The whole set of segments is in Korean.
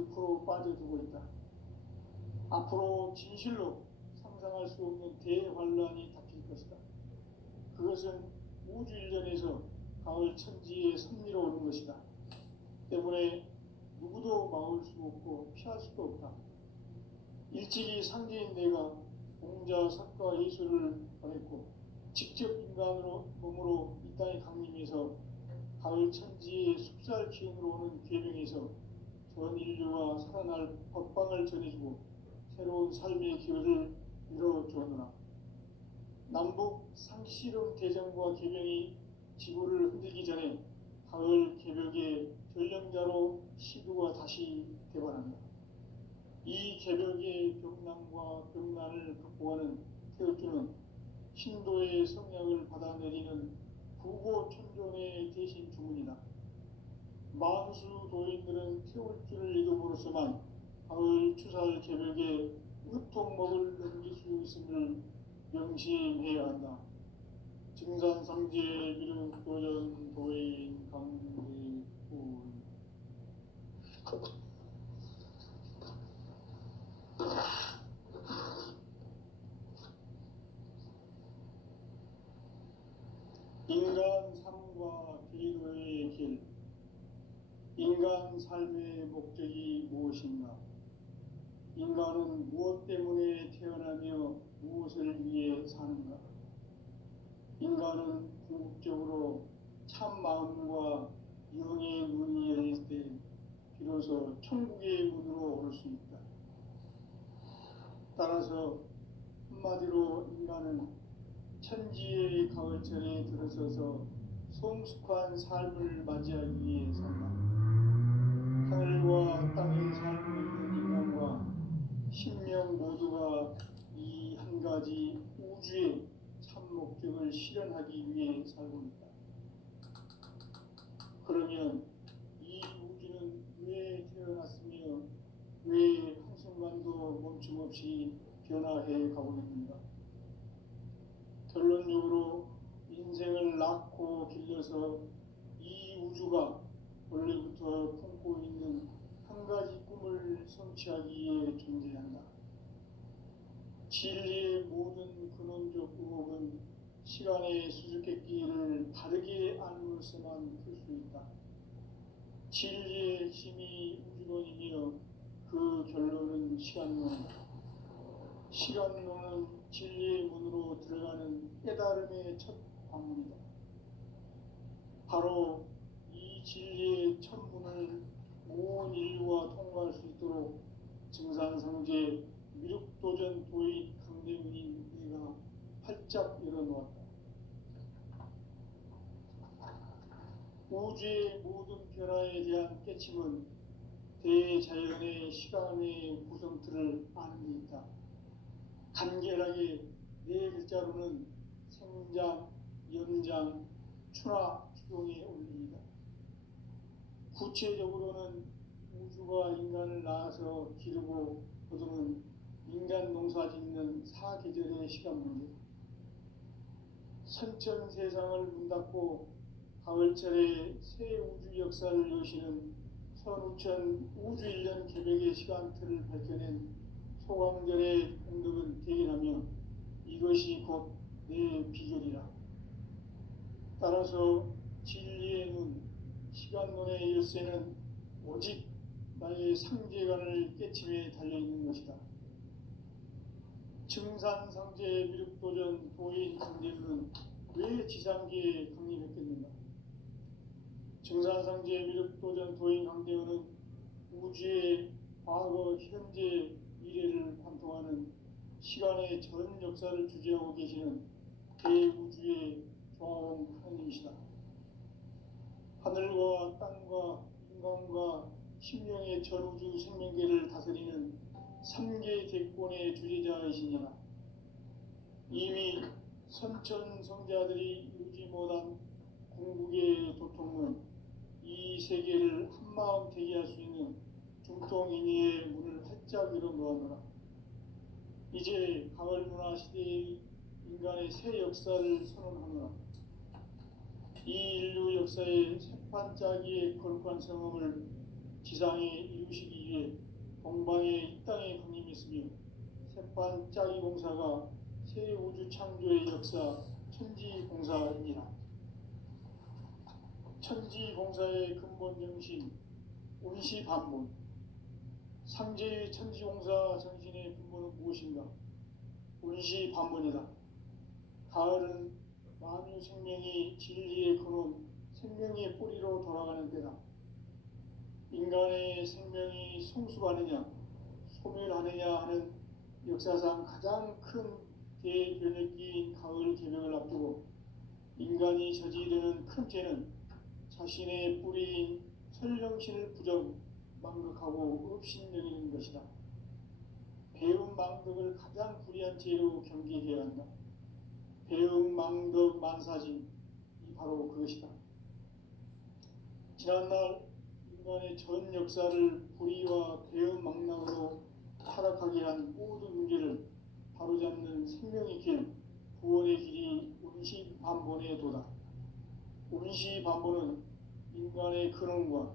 늪으로 빠져들고 있다. 앞으로 진실로 상상할 수 없는 대환란이 닥칠 것이다. 그것은 우주 일전에서 가을 천지에 선미로 오는 것이다. 때문에 누구도 막을 수 없고 피할 수도 없다. 일찍이 상제인 내가 공자, 석가, 예수를 보냈고 직접 인간으로 몸으로 이 땅에 강림해서 가을 천지의 숲살 기운으로 오는 계명에서 전 인류가 살아날 법방을 전해주고 새로운 삶의 기회를 열어주었노라. 남북 상씨름 대전과 계명이 지구를 흔들기 전에 가을 개벽의 전령자로 시두가 다시 대발한다. 이 개벽의 벽난과 벽난을 극복하는 태어주는 신도의 성약을 받아내리는 부고천존의 대신 주문이다. 만수 도인들은 태울주를 읽음으로써만 가을 추살 개벽의 으통목을 넘길 수 있음을 명심해야 한다. 증산상제 미륵도전 도인 강대군 인간 삶과 기도의 길. 인간 삶의 목적이 무엇인가? 인간은 무엇 때문에 태어나며 무엇을 위해 사는가? 인간은 궁극적으로 참 마음과 영의 문이 열릴 때 비로소 천국의 문으로 오를 수 있다. 따라서 한마디로 인간은 천지의 가을철에 들어서서 성숙한 삶을 맞이하기 위해 산다. 하늘과 땅의 삶을 있는 인간과 신명 모두가 이 한 가지 우주의 참 목적을 실현하기 위해 살고 있다. 그러면 이 우주는 왜 태어났으며 왜 한순간도 멈춤없이 변화해 가고 있는가? 결론적으로 인생을 낳고 길러서 이 우주가 원래부터 품고 있는 한 가지 꿈을 성취하기 위해 존재한다. 진리의 모든 근원적 의혹은 시간의 수수께끼를 바르게 안으로서만 풀 수 있다. 진리의 힘이 우주론이며 그 결론은 시간론이다. 시간론은 진리의 문으로 들어가는 깨달음의 첫 관문이다. 바로 이 진리의 첫 문을 온 인류가 통과할 수 있도록 증산상제 미륵도전 도인 강대문인 내가 활짝 열어놓았다. 우주의 모든 변화에 대한 깨침은 대자연의 시간의 구성틀을 아는 데 있다. 간결하게 네 글자로는 생장, 연장, 추나 추동의 원리이다. 구체적으로는 우주가 인간을 낳아서 기르고 거두는 인간 농사 짓는 사계절의 시간 문제. 선천 세상을 문 닫고 가을철에 새 우주 역사를 여시는 선우천 우주 1년 개벽의 시간틀을 밝혀낸 소강절의 공덕은 대견하며 이것이 곧 내 비결이라. 따라서 진리의 눈, 시간론의 열쇠는 오직 나의 상제관을 깨침에 달려있는 것이다. 증산상제 미륵도전 도인 강대문은 왜 지상계에 강림했겠는가? 증산상제 미륵도전 도인 강대문은 우주의 과거, 현재, 미래를 관통하는 시간의 전 역사를 주재하고 계시는 대우주의 종아원 하나님이시다. 하늘과 땅과 인간과 신명의 전우주 생명계를 다스리는 3개 대권의 주재자이시니라. 이미 선천 성자들이 이루지 못한 궁극의 도통은 이 세계를 한마음 되게 할 수 있는 중통인의의 문을 활짝 열어놓았노라. 이제 가을 문화 시대의 인간의 새 역사를 선언하노라. 이 인류 역사의 새판짜기의 거룩한 성음을 지상에 이루시기 위해 동방의 이 땅에 강림했으며 세판 짜기 공사가 새 우주 창조의 역사 천지공사이니라. 천지공사의 근본 정신 운시반문. 상제의 천지공사 정신의 근본은 무엇인가? 운시반문이다. 가을은 만유 생명이 진리의 근원, 생명의 뿌리로 돌아가는 때다. 인간의 생명이 성숙하느냐, 소멸하느냐 하는 역사상 가장 큰 대변혁기인 가을 개벽을 앞두고 인간이 저지르는 큰 죄는 자신의 뿌리인 설령신을 망극하고 업신여기는 것이다. 배움 망덕을 가장 불의한 죄로 경계해야 한다. 배움 망덕 만사진, 이 바로 그것이다. 지난날 인간의 전 역사를 불의와 배움 망락으로 타락하게 한 모든 문제를 바로잡는 생명의 길, 구원의 길이 운시반본의 도다. 운시반본은 인간의 근원과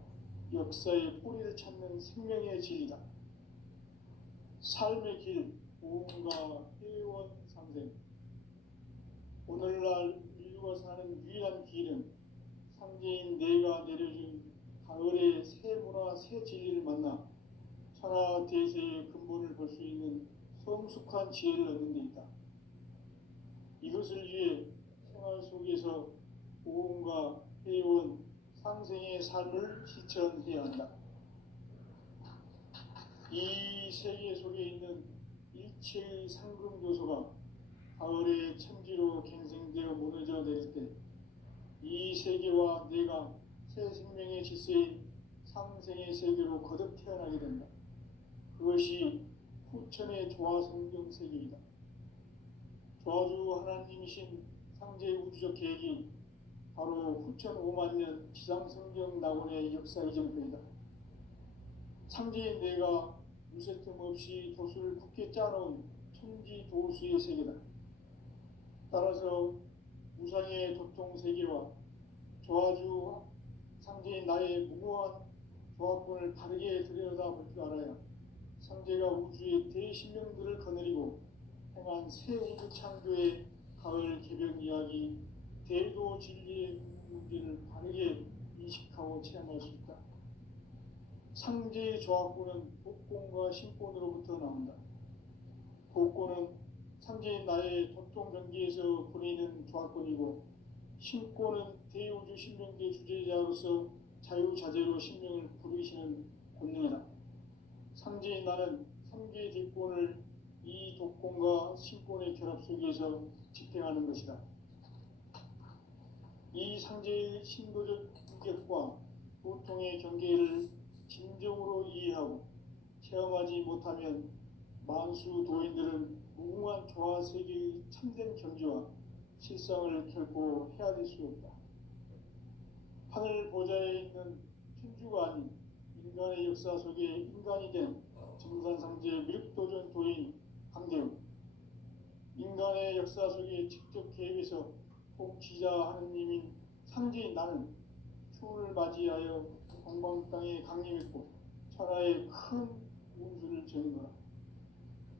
역사의 뿌리를 찾는 생명의 진리다. 삶의 길, 오음과 회원 상생. 오늘날 인류가 사는 유일한 길은 상제인 내가 내려준 가을의 새 문화, 새 진리를 만나 천하 대세의 근본을 볼 수 있는 성숙한 지혜를 얻는 데 있다. 이것을 위해 생활 속에서 오음과 회원, 상생의 삶을 실천해야 한다. 이 세계 속에 있는 일체의 상금 요소가 가을의 천지로 갱생되어 무너져 내릴 때 이 세계와 내가 새 생명의 질서인 상생의 세계로 거듭 태어나게 된다. 그것이 후천의 조화성경 세계이다. 조화주 하나님이신 상제의 우주적 계획이 바로 후천 5만 년 지상성경 낙원의 역사 이정표이다. 상제인 내가 무쇠 틈 없이 도수를 굳게 짜놓은 천지 도수의 세계다. 따라서 무상의 도통 세계와 조화주 상제인 나의 무모한 조합권을 바르게 들여다볼 줄 알아야 상제가 우주의 대신명들을 거느리고 행한 새 우주 창조의 가을 개벽 이야기, 대도 진리의 문제를 바르게 인식하고 체험할 수 있다. 상제의 조합권은 복권과 신권으로부터 나온다. 복권은 상제인 나의 도통 경계에서 보내는 조합권이고, 신권은 대우주 신명계 주제자로서 자유자재로 신명을 부르시는 권능이다. 상제인 나는 3개의 뒷권을 이 독권과 신권의 결합 속에서 집행하는 것이다. 이 상제의 신도적 인격과 보통의 경계를 진정으로 이해하고 체험하지 못하면 만수 도인들은 무궁한 조화세계의 참된 경지와 실상을 결코 헤아릴 수 없다. 하늘 보좌에 있는 천주가 아닌 인간의 역사 속에 인간이 된 정산상제 미륵도전 도인 강대우, 인간의 역사 속에 직접 개입해서 통치자 하느님인 상제인 나는 추운을 맞이하여 동방 땅에 강림했고 천하의 큰 운수를 정인거라.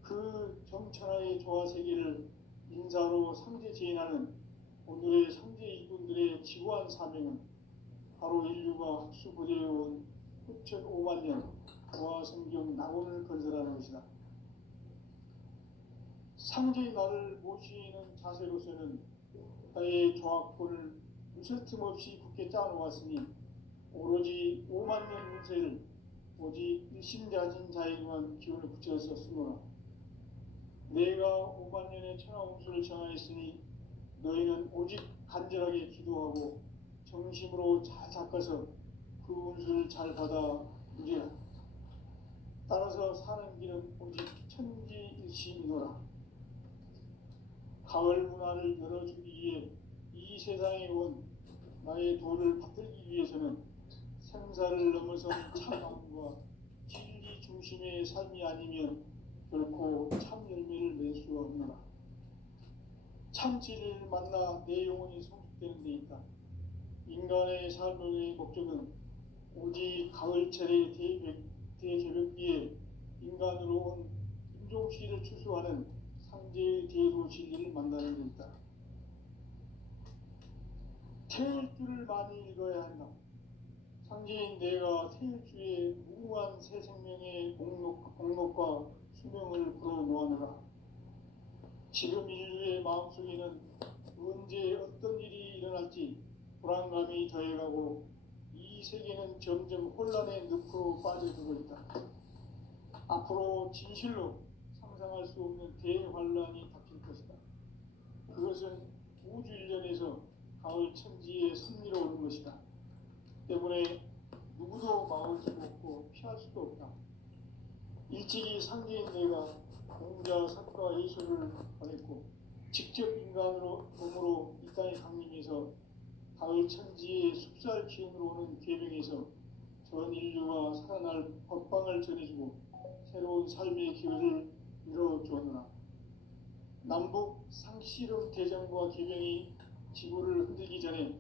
그 정천하의 조화세계를 인사로 상제 제인하는 오늘의 상제 이군들의 지구한 사명은 바로 인류가 학수부대해온 후천 5만 년 조화성경 낙원을 건설하는 것이다. 상제의 나를 모시는 자세로서는 나의 조합권을 무쇠 틈 없이 굳게 짜놓았으니 오로지 5만 년 운세를 오직 일심자진 자에게만 기운을 붙여서 쓰노라. 내가 5만 년의 천하 운수를 정하였으니 너희는 오직 간절하게 기도하고 정심으로 잘 닦아서 그 운수를 잘 받아 누리라. 따라서 사는 길은 오직 천지일심이노라. 가을 문화를 열어주기 위해 이 세상에 온 나의 도를 받들기 위해서는 생사를 넘어선 참함과 진리 중심의 삶이 아니면 결코 참 열매를 낼 수 없노라. 참 진리를 만나 내 영혼이 성숙되는 데 있다. 인간의 삶의 목적은 오직 가을철의 대개벽기에 인간으로 온 김종시를 추수하는 상제의 대도시를 만나는 데 있다. 태일주를 많이 읽어야 한다. 상제인 내가 태일주의 무궁한 새 생명의 공록과 수명을 불어놓아노라. 지금 인류의 마음속에는 언제 어떤 일이 일어날지 불안감이 더해가고 이 세계는 점점 혼란의 늪으로 빠져들고 있다. 앞으로 진실로 상상할 수 없는 대환란이 닥칠 것이다. 그것은 우주 일련에서 가을 천지에 섭리로 오는 것이다. 때문에 누구도 막을 수 없고 피할 수도 없다. 일찍이 상제인 내가 공자, 석가, 예수를 보냈고 직접 인간으로 몸으로 이 땅에 강림해서 가을 천지의 숲살 기운으로 오는 계명에서 전 인류가 살아날 법방을 전해주고 새로운 삶의 기회를 열어주었노라. 남북 상씨름 대전과 계명이 지구를 흔들기 전에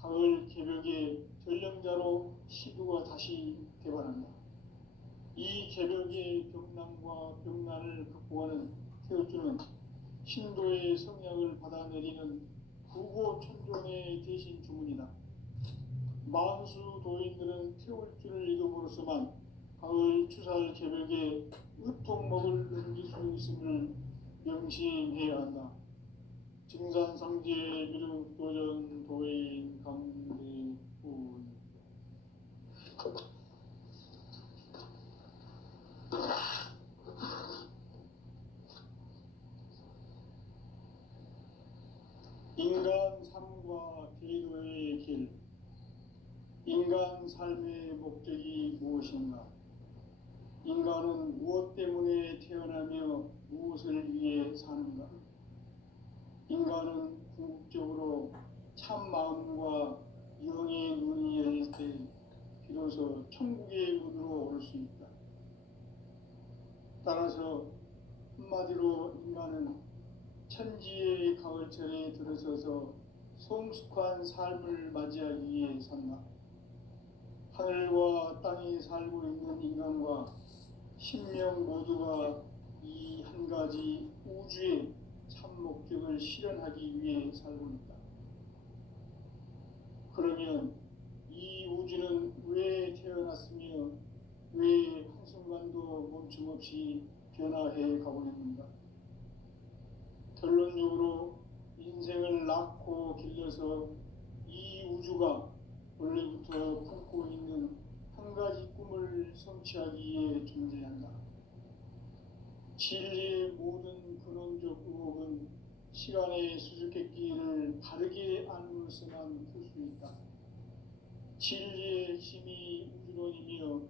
가을 개벽의 전령자로 시두가 다시 개발한다. 이 개벽의 병난과 병난을 극복하는 태울주는 신도의 성약을 받아내리는 구고천존의 대신 주문이다. 만수 도인들은 태울주를 읽음으로써만 가을 추살 개벽에 으통먹을 넘길 수 있음을 명심해야 한다. 증산상제 미륵도전 도인 강대훈. 인간 삶과 대도의 길. 인간 삶의 목적이 무엇인가? 인간은 무엇 때문에 태어나며 무엇을 위해 사는가? 인간은 궁극적으로 참 마음과 영의 눈이 열릴 때 비로소 천국의 문으로 오를 수 있다. 따라서 한마디로 인간은 천지의 가을철에 들어서서 성숙한 삶을 맞이하기 위해 산다. 하늘과 땅에 살고 있는 인간과 신명 모두가 이 한 가지 우주의 참 목적을 실현하기 위해 살고 있다. 그러면 이 우주는 왜 태어났으며 왜 한순간도 멈춤 없이 변화해 가고 있는가? 결론적으로 인생을 낳고 길러서 이 우주가 원래부터 품고 있는 한 가지 꿈을 성취하기 위해 존재한다. 진리의 모든 근원적 의혹은 시간의 수수께끼를 바르게 안으로서만 풀 수 있다. 진리의 힘이 우주론이며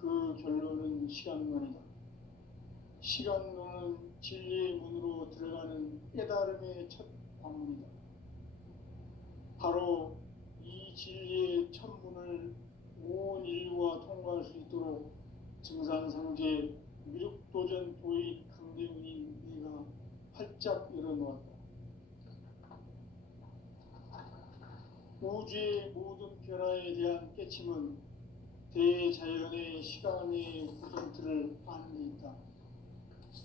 그 결론은 시간론이다. 시간론은 진리의 문으로 들어가는 깨달음의 첫 방문이다. 바로 이 진리의 첫 문을 온 인류가 통과할 수 있도록 증산상제 미륵도전 도인 강대훈이 내가 활짝 열어놓았다. 우주의 모든 변화에 대한 깨침은 대자연의 시간의 구성틀을 아는 데 있다.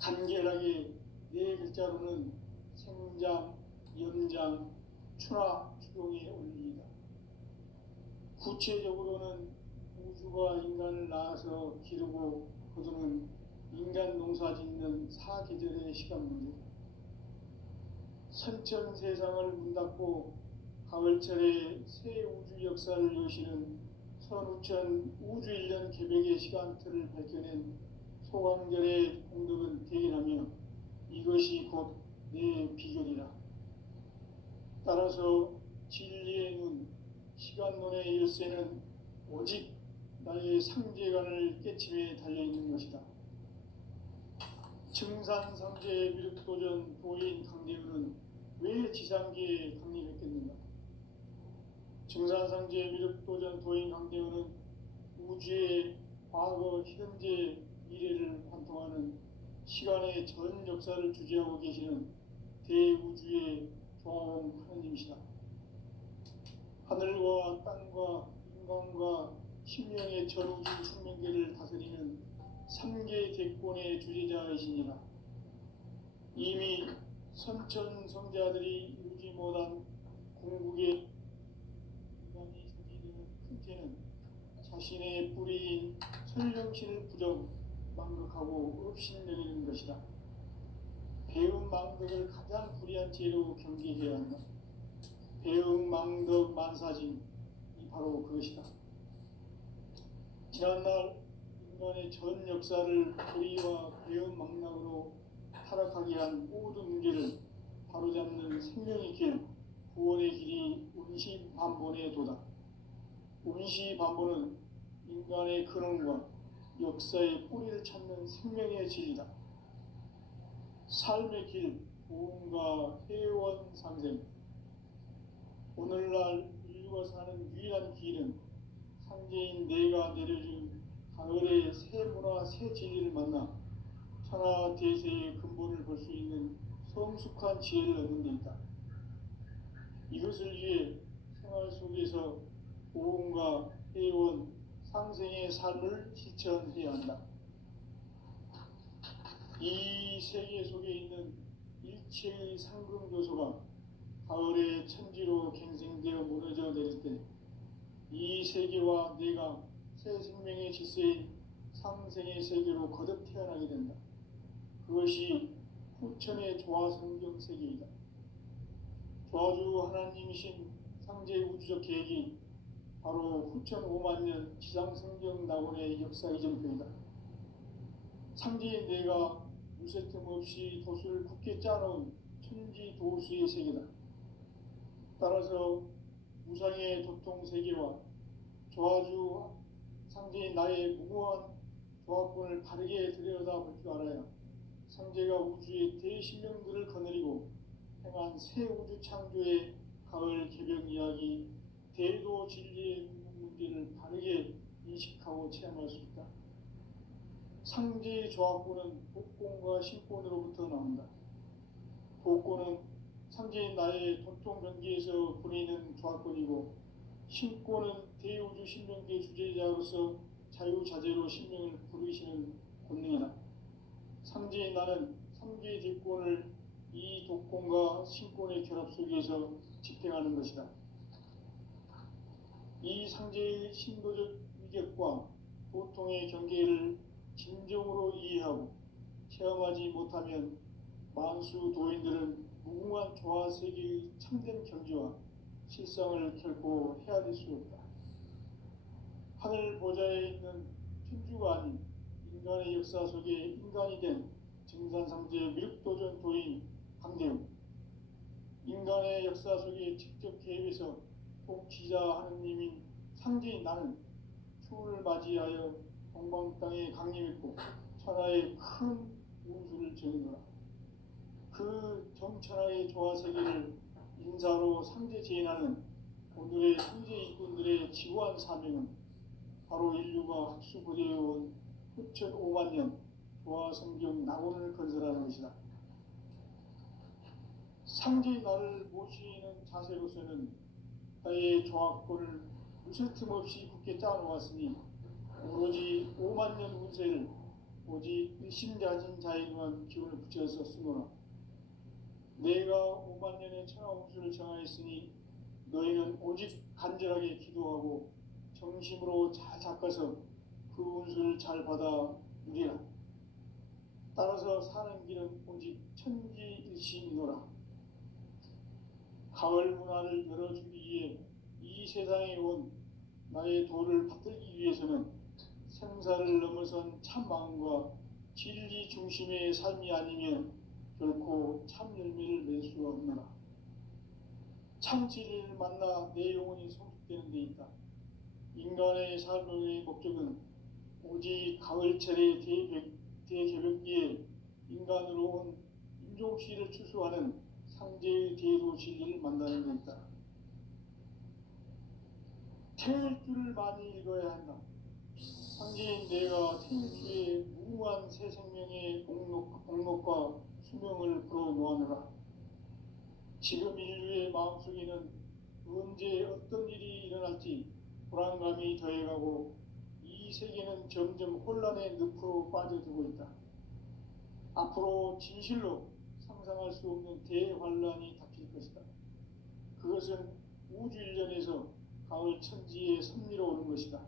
간결하게 네 글자로는 생장, 연장, 추나 추동의 원리이다. 구체적으로는 우주가 인간을 낳아서 기르고 거두는 인간 농사 짓는 사계절의 시간 문제. 선천 세상을 문 닫고 가을철에 새 우주 역사를 여시는 선우천 우주일년 개벽의 시간틀을 밝혀낸 소강절의 공덕은 대인하며 이것이 곧 내 비결이라. 따라서 진리의 눈, 시간론의 열쇠는 오직 나의 상제관을 깨침에 달려있는 것이다. 증산상제 미륵도전 도인 강대훈은 왜 지상계에 강림했겠는가? 증산상제 미륵도전 도인 강대훈은 우주의 과거, 현재, 미래를 관통하는 시간의 전 역사를 주재하고 계시는 대우주의 조화원 하느님이시다. 하늘과 땅과 인간과 신명의 전우주 생명계를 다스리는 3계 대권의 주제자이시니라. 이미 선천성자들이 이루지 못한 궁극의 인간이 생기는 큰 죄는 자신의 뿌리인 설령신을 부정, 망극하고 업신여기는 것이다. 배음 망덕을 가장 불의한 죄로 경계해야 한다. 배음 망덕 만사진이 바로 그것이다. 지난날 인간의 전 역사를 불의와 배음 망락으로 타락하게 한 모든 문제를 바로잡는 생명의 길, 구원의 길이 운시반본의 도다. 운시반본은 인간의 근원과 역사의 뿌리를 찾는 생명의 진리다. 삶의 길, 보험과 회원 상생. 오늘날 인류가 사는 유일한 길은 상제인 내가 내려준 가을의 새 문화, 새 진리를 만나 천하 대세의 근본을 볼 수 있는 성숙한 지혜를 얻는 데 있다. 이것을 위해 생활 속에서 보험과 회원, 상생의 삶을 실천해야 한다. 이 세계 속에 있는 일체의 상승교소가 가을의 천지로 갱생되어 무너져 내릴 때 이 세계와 내가 새 생명의 질서인 상생의 세계로 거듭 태어나게 된다. 그것이 후천의 조화성경 세계이다. 조화주 하나님이신 상제 우주적 계획이 바로 후천 5만년 지상성경 낙원의 역사 이정표이다. 상제인 내가 무쇠 틈 없이 도수를 굳게 짜놓은 천지 도수의 세계다. 따라서 무상의 도통 세계와 조화주 상제인 나의 무고한 조화권을 바르게 들여다볼 줄 알아야 상제가 우주의 대신명들을 거느리고 행한 새 우주 창조의 가을 개벽 이야기, 대도 진리의 문제를 바르게 인식하고 체험할 수 있다. 상제의 조화권은 복권과 신권으로부터 나온다. 복권은 상제인 나의 도통 변기에서 보내는 조화권이고, 신권은 대우주 신명계 주제자로서 자유자재로 신명을 부르시는 권능이다. 상제인 나는 3개의 대권을 이 독권과 신권의 결합 속에서 집행하는 것이다. 이 상제의 신도적 위격과 보통의 경계를 진정으로 이해하고 체험하지 못하면 만수 도인들은 무궁한 조화 세계의 참된 경지와 실상을 결코 헤아릴 수 없다. 하늘 보좌에 있는 천주가 아닌 인간의 역사 속에 인간이 된 증산상제 미륵도전 도인 강대웅, 인간의 역사 속에 직접 개입해서 통치자 하느님인 상제인 나는 추운을 맞이하여 동방 땅에 강림했고 천하의 큰 운수를 정해노라. 그 정천하의 조화 세계를 인사로 상제 제인하는 오늘의 상제 일꾼들의 지구한 사명은 바로 인류가 학수부대해온 후천 5만년 조화 성경 낙원을 건설하는 것이다. 상제의 나를 모시는 자세로서는 나의 조화권을 무쇠 틈 없이 굳게 짜놓았으니 오로지 5만년 운세를 오직 일심자진 자에게만 기운을 붙여서 쓰노라. 내가 5만년의 천하 운수를 정하였으니 너희는 오직 간절하게 기도하고 정심으로 잘 닦아서 그 운수를 잘 받아 누리라. 따라서 사는 길은 오직 천지일심이노라. 가을 문화를 열어주기 위해 이 세상에 온 나의 도를 받들기 위해서는 생사를 넘어선 참 마음과 진리 중심의 삶이 아니면 결코 참 열매를 맺을 수가 없노라. 참 진리를 만나 내 영혼이 성숙되는 데 있다. 인간의 삶의 목적은 오직 가을철의 대개벽기에 인간으로 온 인종시를 추수하는 상제의 대도 진리를 만나는 데 있다. 태일주를 많이 읽어야 한다. 상제인 내가 태일주의 무궁한 새 생명의 공록과 수명을 불어놓아노라. 지금 인류의 마음속에는 언제 어떤 일이 일어날지 불안감이 더해가고 이 세계는 점점 혼란의 늪으로 빠져들고 있다. 앞으로 진실로 상상할 수 없는 대환란이 닥칠 것이다. 그것은 우주 일련에서 가을 천지의 섭리로 오는 것이다.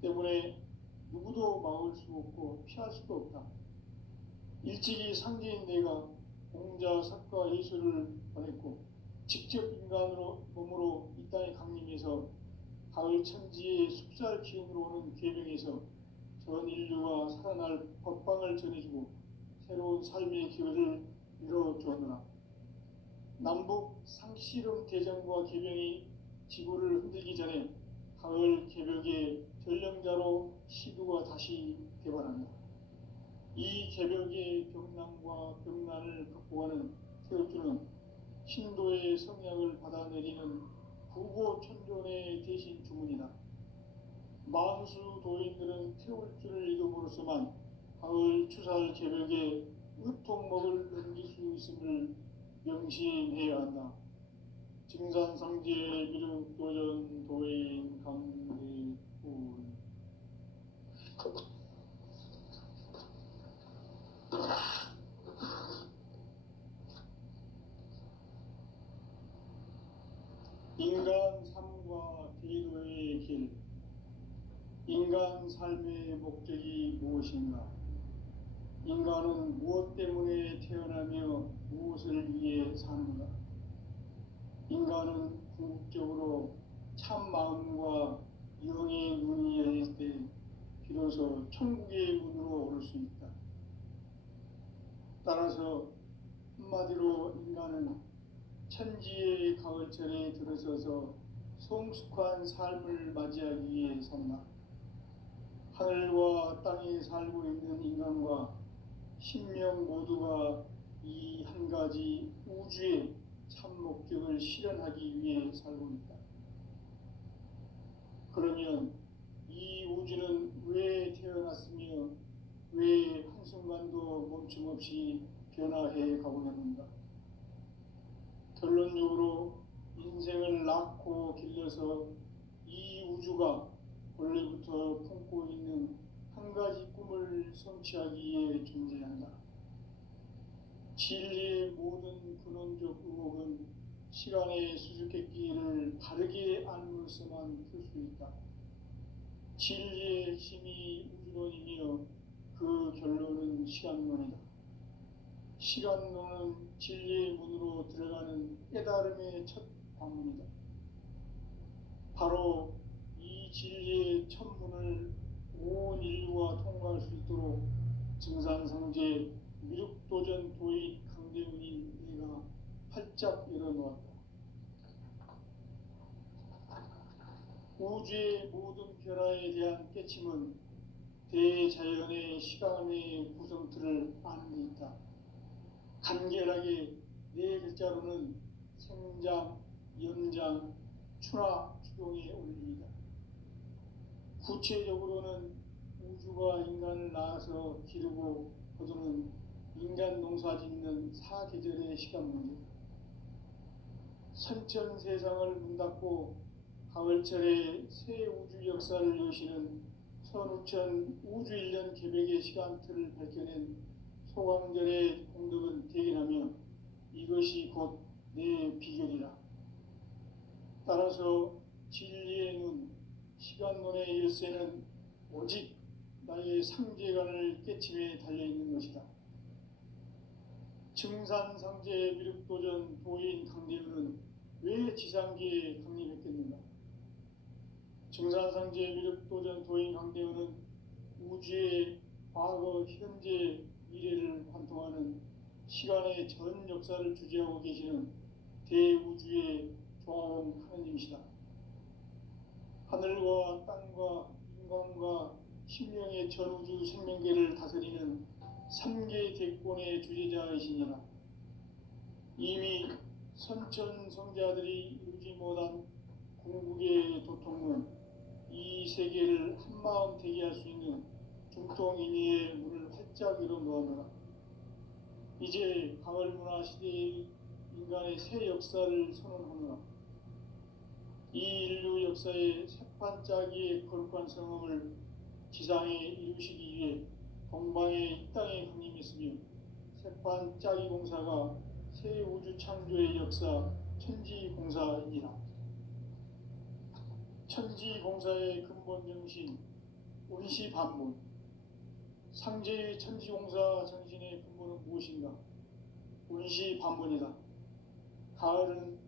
때문에 누구도 막을 수 없고 피할 수도 없다. 일찍이 상제인 내가 공자, 석가, 예수를 보냈고 직접 인간으로 몸으로 이 땅에 강림해서 가을 천지의 숲살 기운으로 오는 계명에서 전 인류가 살아날 법방을 전해주고 새로운 삶의 기회를 이뤄주었노라. 남북 상씨름 대전과 계명이 지구를 흔들기 전에 가을 개벽의 전령자로 시두가 다시 개발한다. 이 개벽의 병난과 병난을 극복하는 태울주는 신도의 성향을 받아내리는 부고천존의 대신 주문이다. 만수 도인들은 태울주를 이름으로서만 가을 추살 개벽의 의통목을 넘길 수 있음을 명심해야 한다. 증산상제 미륵도전 도인 강대군. 인간 삶과 대도의 길. 인간 삶의 목적이 무엇인가? 인간은 무엇 때문에 태어나며 무엇을 위해 사는가? 인간은 궁극적으로 참 마음과 영의 눈이 열릴 때 비로소 천국의 문으로 오를 수 있다. 따라서 한마디로 인간은 천지의 가을철에 들어서서 성숙한 삶을 맞이하기 위해 산다. 하늘과 땅에 살고 있는 인간과 신명 모두가 이 한 가지 우주의 참 목적을 실현하기 위해 살고 있다. 그러면 이 우주는 왜 태어났으며 왜 한순간도 멈춤없이 변화해 가고 있는가? 결론적으로 인생을 낳고 길러서 이 우주가 원래부터 품고 있는 한 가지 꿈을 성취하기 위해 존재한다. 진리의 모든 근원적 의혹은 시간의 수수께끼를 바르게 알므로서만 풀 수 있다. 진리의 핵심이 우주론이며 그 결론은 시간론이다. 시간론은 진리의 문으로 들어가는 깨달음의 첫 관문이다. 바로 이 진리의 첫 문을 온 인류가 통과할 수 있도록 증산상제 미륵도전 도인 강대훈인 내가 활짝 열어놓았다. 우주의 모든 변화에 대한 깨침은 대자연의 시간의 구성틀을 아는 데 있다. 간결하게 네 글자로는 생장, 연장, 추나 추동의 원리이다. 구체적으로는 우주가 인간을 낳아서 기르고 거두는 인간 농사 짓는 사계절의 시간 문제다. 선천 세상을 문 닫고 가을철에 새 우주 역사를 여시는 선우천 우주 일년 개벽의 시간틀을 밝혀낸 소강절의 공덕은 대견하며 이것이 곧 내 비결이라. 따라서 진리의 눈, 시간론의 열쇠는 오직 나의 상제관을 깨침에 달려있는 것이다. 증산상제 미륵도전 도인 강대훈은 왜 지상계에 강림했겠는가? 증산상제 미륵도전 도인 강대훈은 우주의 과거, 현재, 미래를 관통하는 시간의 전 역사를 주재하고 계시는 대우주의 조화원 하느님이시다. 하늘과 땅과 인간과 신명의 전우주 생명계를 다스리는 3개 대권의 주재자이시니라. 이미 선천성자들이 이루지 못한 궁극의 도통론, 이 세계를 한마음 되게 할 수 있는 중통인의의 문을 활짝 열어 놓아노라. 이제 가을 문화 시대의 인간의 새 역사를 선언하노라. 이 인류 역사의 새판짜기의 거룩한 성음을 지상에 이루시기 위해 동방의 이 땅에 강림했으며 새판짜기 공사가 새 우주 창조의 역사 천지공사이니라. 천지공사의 근본 정신 운시반문. 상제의 천지공사 정신의 근본은 무엇인가? 운시반문이다. 가을은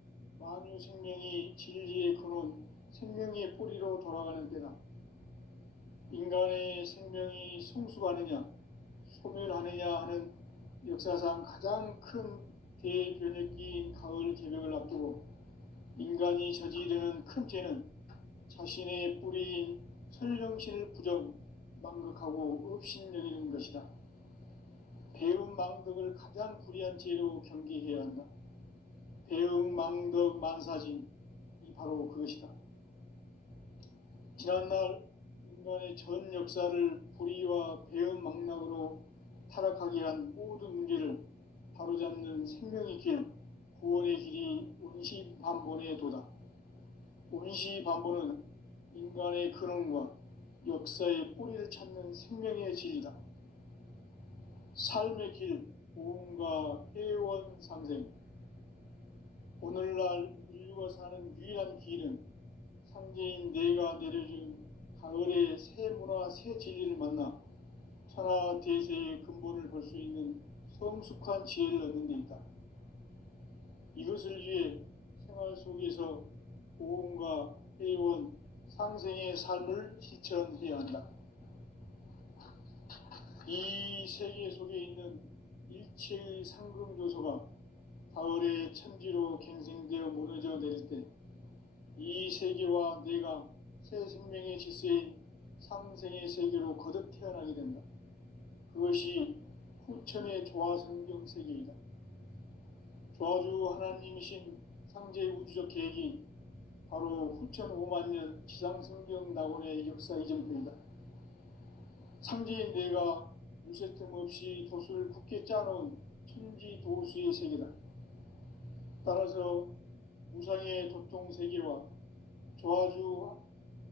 만유 생명이 진리의 근원, 생명의 뿌리로 돌아가는 때다. 인간의 생명이 성숙하느냐, 소멸하느냐 하는 역사상 가장 큰 대변혁기인 가을 개벽을 앞두고 인간이 저지르는 큰 죄는 자신의 뿌리인 설령신을 부정, 망극하고 업신여기는 것이다. 배음 망덕을 가장 불의한 죄로 경계해야 한다. 배음 망덕 만사진이 바로 그것이다. 지난날 인간의 전 역사를 불의와 배음 망락으로 타락하게 한 모든 문제를 바로잡는 생명의 길, 구원의 길이 운시반본의 도다. 운시반본은 인간의 근원과 역사의 뿌리를 찾는 생명의 진리다. 삶의 길, 보험과 회원 상생. 오늘날 인류가 사는 유일한 길은 상제인 내가 내려준 가을의 새 문화, 새 진리를 만나 천하 대세의 근본을 볼 수 있는 성숙한 지혜를 얻는 데 있다. 이것을 위해 생활 속에서 보험과 회원, 상생의 삶을 실천해야 한다. 이 세계 속에 있는 일체의 상금조소가 가을의 천지로 갱생되어 무너져 내릴 때 이 세계와 내가 새 생명의 질서인 상생의 세계로 거듭 태어나게 된다. 그것이 후천의 조화성경 세계이다. 조화주 하나님이신 상제 우주적 계획이 바로 후천 5만 년 지상성경 낙원의 역사 이전편이다. 상제인 내가 무쇠 틈 없이 도수를 굳게 짜놓은 천지 도수의 세계다. 따라서 무상의 도통 세계와 조화주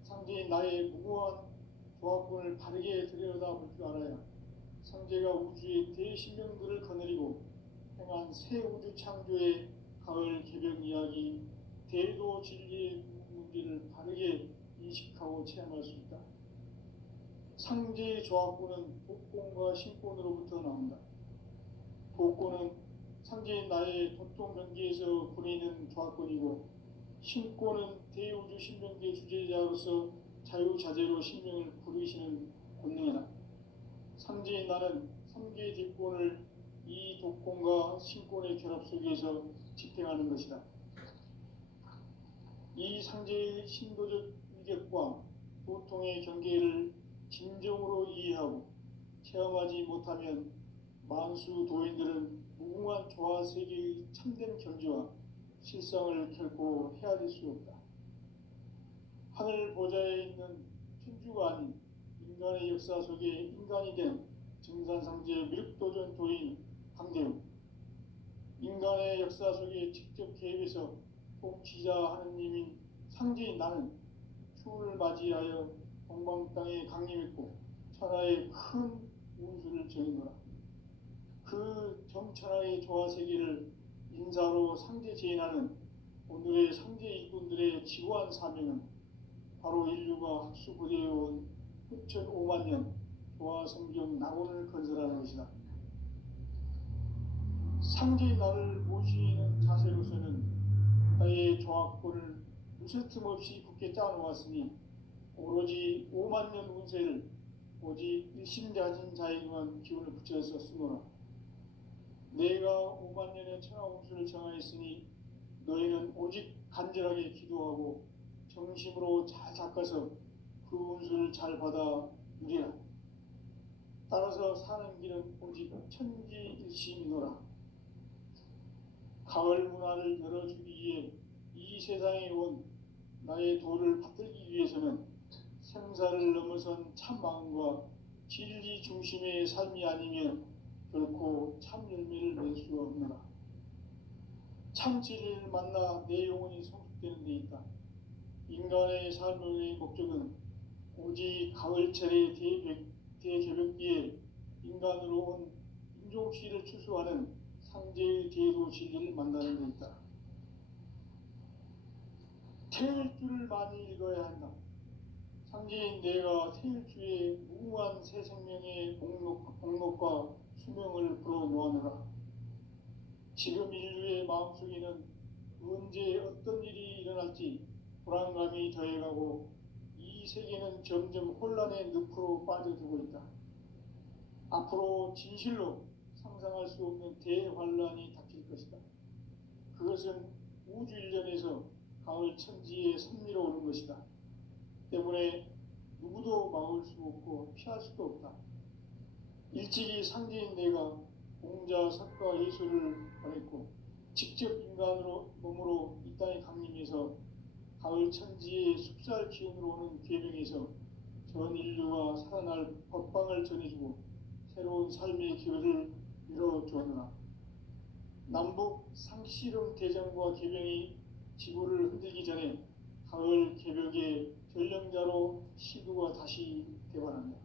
상제인 나의 무고한 조합권을 바르게 들여다볼 줄 알아야 상제가 우주의 대신명들을 거느리고 행한 새 우주 창조의 가을 개벽 이야기, 대도 진리의 문제를 바르게 인식하고 체험할 수 있다. 상제의 조합권은 복권과 신권으로부터 나온다. 복권은 상제인 나의 도통 경계에서 보내는 조합권이고, 신권은 대우주 신명계 주제자로서 자유자재로 신명을 부르시는 권능이다. 상제인 나는 3개의 뒷권을 이 독권과 신권의 결합 속에서 집행하는 것이다. 이 상제의 신도적 위격과 도통의 경계를 진정으로 이해하고 체험하지 못하면 만수 도인들은 무궁한 조화 세계의 참된 경지와 실상을 결코 헤아릴 수 없다. 하늘 보좌에 있는 천주가 아닌 인간의 역사 속에 인간이 된 증산상제 미륵도전 도인 강대우, 인간의 역사 속에 직접 개입해서 통치자 하느님인 상제인 나는 추운을 맞이하여 동방 땅에 강림했고 천하의 큰 운수를 정했노라. 그 정천하의 조화세계를 인사로 상제 제인하는 오늘의 상제 일꾼들의 지고한 사명은 바로 인류가 학수고대해온 후천 5만 년 조화성경 낙원을 건설하는 것이다. 상제의 나를 모시는 자세로서는 나의 조합권을 무쇠 틈 없이 굳게 짜놓았으니 오로지 5만 년 운세를 오직 일심자진 자에게만 기운을 붙여서 쓰노라. 내가 5만 년의 천하 운수를 정하였으니 너희는 오직 간절하게 기도하고 정심으로 잘 닦아서 그 운수를 잘 받아 누리라. 따라서 사는 길은 오직 천지일심이노라. 가을 문화를 열어주기 위해 이 세상에 온 나의 도를 받들기 위해서는 생사를 넘어선 참 마음과 진리 중심의 삶이 아니면 결코 참 열매를 낼 수 없노라. 참 진리를 만나 내 영혼이 성숙되는 데 있다. 인간의 삶의 목적은 오직 가을철의 대개벽기에 인간으로 온 인종씨를 추수하는 상제의 대도 진리를 만나는 데 있다. 태일주를 많이 읽어야 한다. 상제인 내가 태일주의 무궁한 새 생명의 목록과 수명을 불어놓아노라. 지금 인류의 마음속에는 언제 어떤 일이 일어날지 불안감이 더해가고 이 세계는 점점 혼란의 늪으로 빠져들고 있다. 앞으로 진실로 상상할 수 없는 대환란이 닥칠 것이다. 그것은 우주 일련에서 가을 천지에 선미로 오는 것이다. 때문에 누구도 막을 수 없고 피할 수도 없다. 일찍이 상제인 내가 공자, 석가, 예수를 보냈고 직접 인간으로 몸으로 이 땅에 강림해서 가을 천지의 숲살 기운으로 오는 계명에서 전 인류가 살아날 법방을 전해주고 새로운 삶의 기회를 열어주었노라. 남북 상씨름 대전과 계명이 지구를 흔들기 전에 가을 개벽의 전령자로 시구가 다시 되관한다.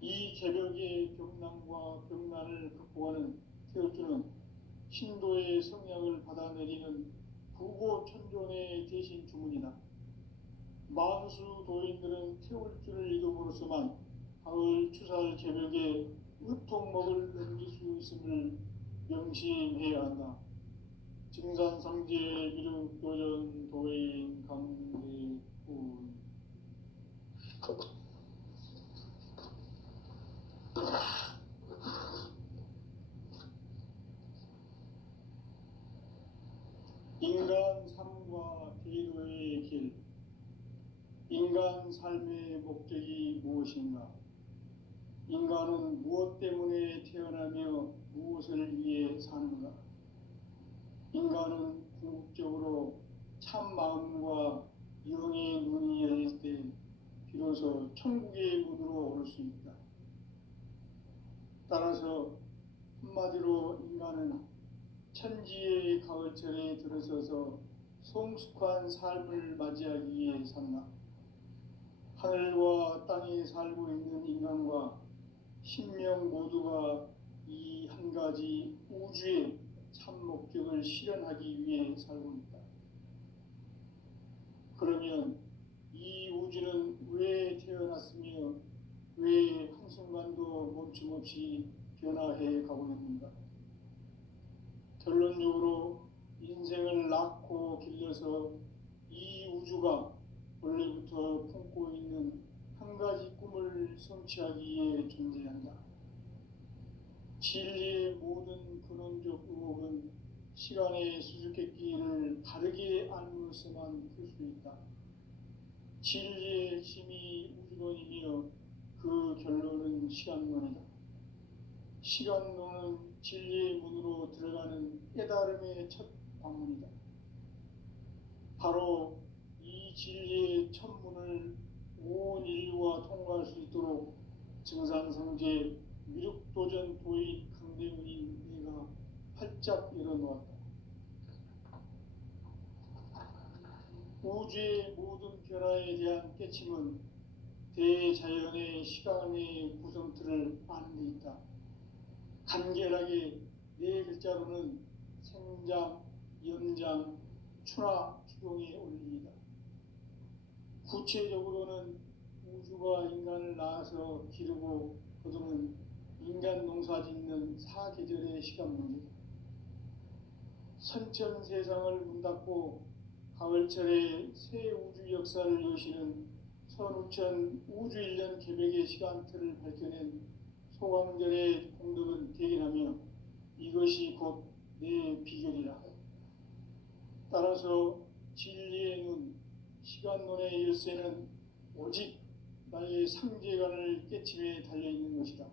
이 개벽의 병난과 병난을 극복하는 태울주는 신도의 성향을 받아내리는 구고천존의 대신 주문이다. 만수 도인들은 태울주를 읽음으로써만 가을 추살 개벽에 의통목을 넘길 수 있음을 명심해야 한다. 증산상제 미륵도전 도인 강대군 인간 삶과 대도의 길. 인간 삶의 목적이 무엇인가? 인간은 무엇 때문에 태어나며 무엇을 위해 사는가? 인간은 궁극적으로 참 마음과 영의 눈이 열릴 때 비로소 천국의 문으로 오를 수 있다. 따라서 한마디로 인간은 천지의 가을철에 들어서서 성숙한 삶을 맞이하기 위해 산다. 하늘과 땅에 살고 있는 인간과 신명 모두가 이 한 가지 우주의 참 목적을 실현하기 위해 살고 있다. 그러면 이 우주는 왜 태어났으며 왜 한순간도 멈춤없이 변화해 가고 있는가? 결론적으로 인생을 낳고 길러서 이 우주가 원래부터 품고 있는 한 가지 꿈을 성취하기 위해 존재한다. 진리의 모든 근원적 의혹은 시간의 수수께끼를 다르게 알므로서만 풀 수 있다. 진리의 힘이 우주론이며 그 결론은 시간론이다. 시간론은 진리의 문으로 들어가는 깨달음의 첫 방문이다. 바로 이 진리의 첫 문을 온 인류가 통과할 수 있도록 증산상제 미륵도전 도인 강대훈인 내가 활짝 열어놓았다. 우주의 모든 변화에 대한 깨침은 대자연의 시간의 구성틀을 아는 데 있다. 간결하게 네 글자로는 생장, 연장, 추나 추동의 원리이다. 구체적으로는 우주가 인간을 낳아서 기르고 거두는 인간 농사 짓는 사계절의 시간 문제다. 선천 세상을 문 닫고 가을철에 새 우주 역사를 여시는 선우천 우주일년 개벽의 시간틀을 밝혀낸 소강절의 공덕은 대견하며 이것이 곧 내 비결이라. 따라서 진리의 눈, 시간론의 열쇠는 오직 나의 상제관을 깨침에 달려있는 것이다.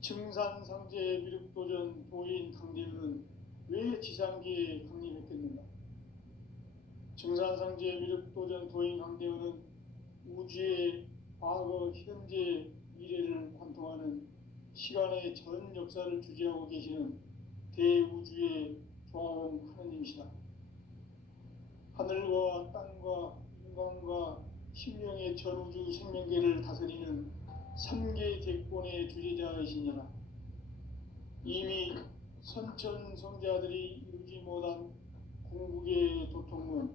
증산상제 미륵도전 도인 강대훈은 왜 지상계에 강림했겠는가? 증산상제 미륵도전 도인 강대훈은 우주의 과거, 현재, 미래를 관통하는 시간의 전 역사를 주재하고 계시는 대우주의 조화원 하느님이시다. 하늘과 땅과 인간과 신명의 전우주 생명계를 다스리는 삼계 대권의 주제자이시니라. 이미 선천성자들이 이루지 못한 궁극의 도통은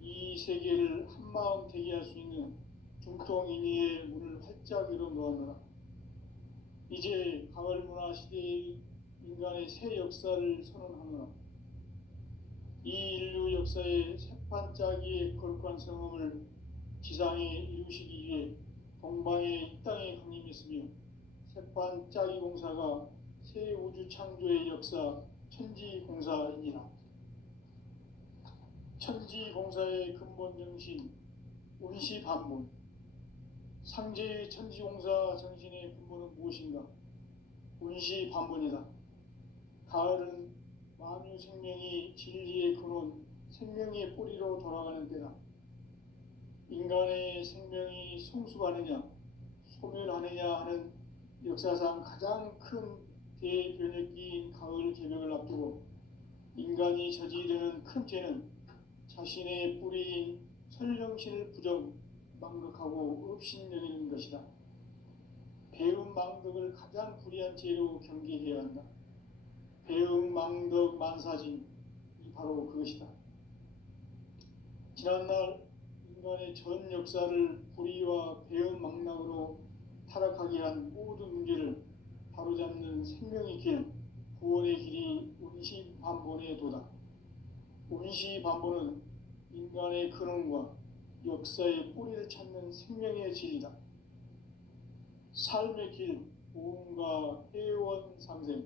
이 세계를 한마음 되게 할 수 있는 중통인의의 문을 활짝 열어 놓았노라. 이제 가을 문화 시대의 인간의 새 역사를 선언하노라. 이 인류 역사의 새판짜기의 거룩한 성음을 지상에 이루시기 위해 동방의 이 땅에 강림했으며 새판짜기 공사가 새 우주 창조의 역사 천지공사이니라. 천지공사의 근본 정신 운시반본. 상제의 천지공사 정신의 근본은 무엇인가? 운시반본이다. 가을은 만유 생명이 진리의 근원, 생명의 뿌리로 돌아가는 때다. 인간의 생명이 성숙하느냐, 소멸하느냐 하는 역사상 가장 큰 대변혁기인 가을 개벽을 앞두고 인간이 저지르는 큰 죄는 자신의 뿌리인 설령신을 부정, 망극하고 업신여기는 것이다. 배음 망덕을 가장 불의한 죄로 경계해야 한다. 배음 망덕 만사진이 바로 그것이다. 지난날 인간의 전 역사를 불의와 배음 망락으로 타락하게 한 모든 문제를 바로잡는 생명의 길, 구원의 길이 운시반본의 도다. 운시반본은 인간의 근원과 역사의 뿌리를 찾는 생명의 진리다. 삶의 길, 보험과 회원 상생.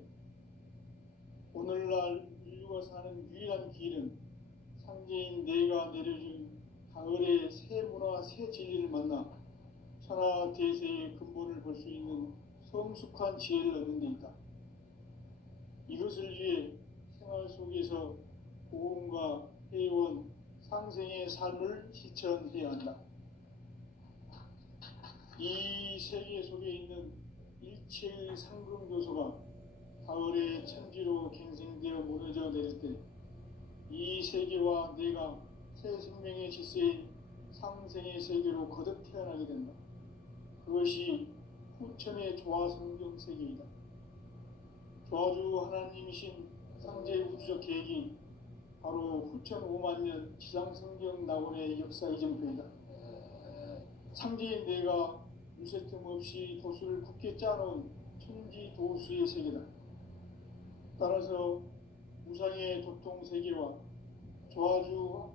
오늘날 인류가 사는 유일한 길은 상제인 내가 내려준 가을의 새 문화, 새 진리를 만나 천하 대세의 근본을 볼 수 있는 성숙한 지혜를 얻는 데 있다. 이것을 위해 생활 속에서 보험과 회원, 상생의 삶을 실천해야 한다. 이 세계 속에 있는 일체의 상금 요소가 가을의 천지로 갱생되어 무너져 내릴 때 이 세계와 내가 새 생명의 질서인 상생의 세계로 거듭 태어나게 된다. 그것이 후천의 조화성경 세계이다. 조화주 하나님이신 상제 우주적 계획이 바로 후천 5만 년 지상성경 낙원의 역사 이정표이다. 상제인 내가 유세 틈 없이 도수를 굳게 짜놓은 천지 도수의 세계다. 따라서 무상의 도통 세계와 조화주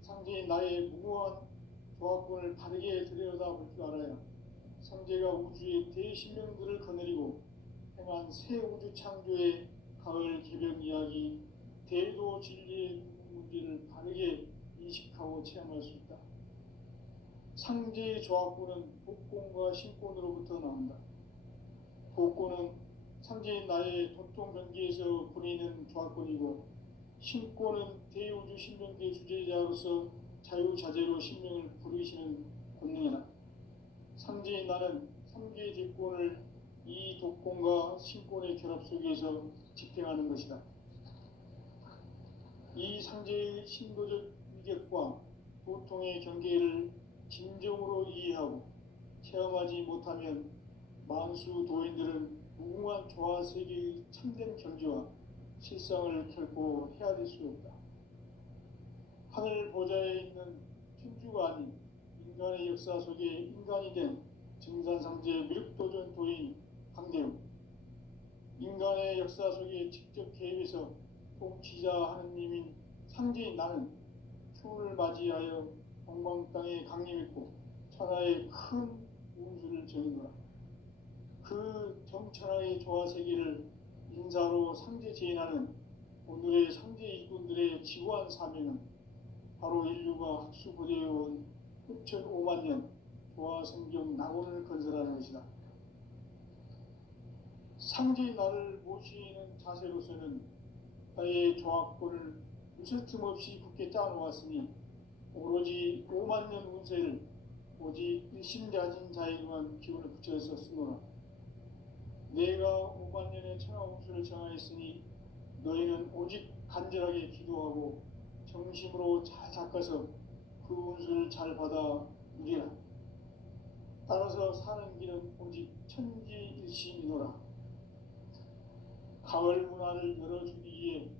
상제인 나의 무모한 조화권을 바르게 들여다볼 줄 알아야 상제가 우주의 대신명들을 거느리고 행한 새 우주 창조의 가을 개벽 이야기, 대도 진리의 문제를 바르게 인식하고 체험할 수 있다. 상제의 조화권은 복권과 신권으로부터 나온다. 복권은 상제인 나의 도통 경계에서 부리는 조화권이고, 신권은 대우주 신명계 주제자로서 자유자재로 신명을 부르시는 권능이다. 상제인 나는 삼계 대권을 이 독권과 신권의 결합 속에서 집행하는 것이다. 이 상제의 신도적 위격과 보통의 경계를 진정으로 이해하고 체험하지 못하면 만수 도인들은 무궁한 조화 세계의 참된 경지와 실상을 결코 헤아릴 수 없다. 하늘 보좌에 있는 천주가 아닌 인간의 역사 속에 인간이 된 증산상제 미륵도전 도인 강대웅, 인간의 역사 속에 직접 개입해서 통치자 하느님인 상제인 나는 추운을 맞이하여 동방 땅에 강림했고 천하의 큰 운수를 정인노라. 그 정천하의 조화 세계를 인사로 상제 제인하는 오늘의 상제 일꾼들의 지구한 사명은 바로 인류가 학수고대해온 후천 5만 년 조화 성경 낙원을 건설하는 것이다. 상제의 나를 모시는 자세로서는 나의 조화권을 무쇠틈 없이 굳게 짜놓았으니 오로지 5만 년 운세를 오직 일심자진 자에게만 기운을 붙여서 쓰노라. 내가 5만 년의 천하 운수를 정하였으니 너희는 오직 간절하게 기도하고 정심으로 잘 닦아서 그 운수를 잘 받아 누리라. 따라서 사는 길은 오직 천지일심이노라. 가을 문화를 열어주기 위해